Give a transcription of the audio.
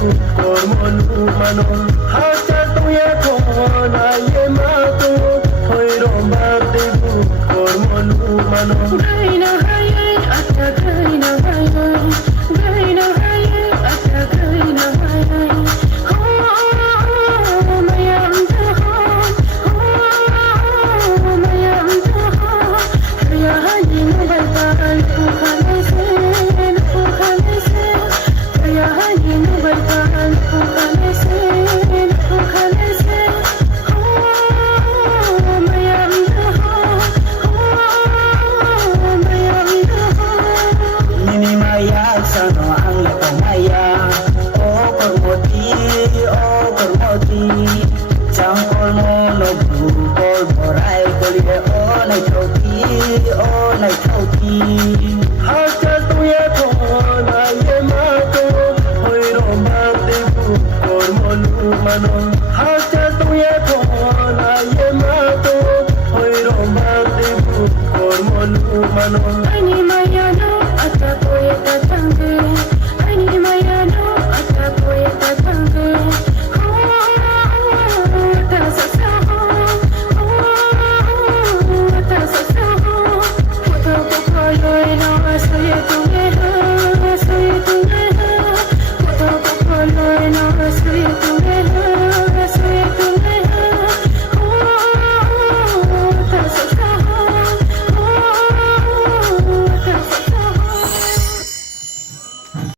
kormolu manon hacha tuye kona ye matu hoiro bade kormolu manon gaina haye acha gaina haye gaina haye acha gaina haye ho mayam jahan ho mayam jahan ya haye mubarak khane se ya haye mubarak